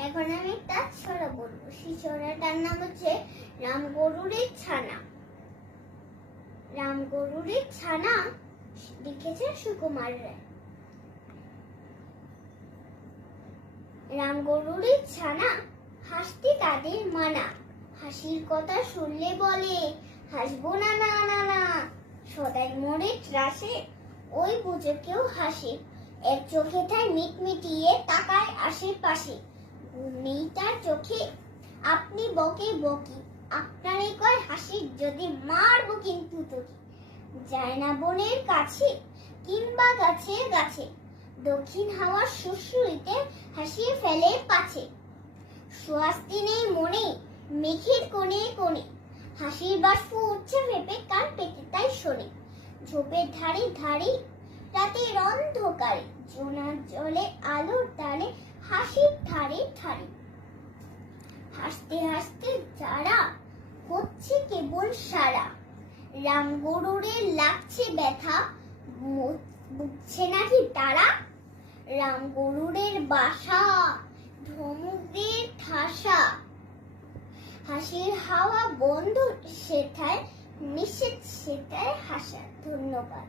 এখন আমি একটা ছড়া বলব। সেই ছড়াটার নাম হচ্ছে রাম গরুরের ছানা। রাম গরুরের ছানা লিখেছে সুকুমার রায়। রাম গরুরের ছানা হাসতে তাদের মানা। হাসির কথা শুনলে বলে, হাসবো না না না না। সদাই মোড়ে ত্রাসে, ওই বুঝে কেউ হাসে। এক চোখে তাই মিটমিটিয়ে তাকায় আশেপাশে। তার চোখে আপনি বকে বকি। কয় হাসির যদি কিন্তু তোকে। যায় না বনের কাছে কিংবা গাছে গাছে, দক্ষিণ হাওয়ার সুশ্রুইতে হাসিয়ে ফেলে পাছে। সুয়াস্তি নেই মনে, মেঘের কোণে কোণে। হাসির বাষ্প উঠছে ভেবে কান পেতে তাই শোনে। ঝোপের ধারে ধারে রাতের অন্ধকারে, জোনার জলে আলোর তালে ধারে হাসতে হাসতে যারা হচ্ছে কেবল সারা। রাম গরুরের লাগছে ব্যথা বুঝছে নাকি তারা? রাম গরুরের বাসা, ধমুকদের ঠাসা। হাসির হাওয়া বন্ধ, সেথায়, নিষেধ, সেথায় হাসা। ধন্যবাদ।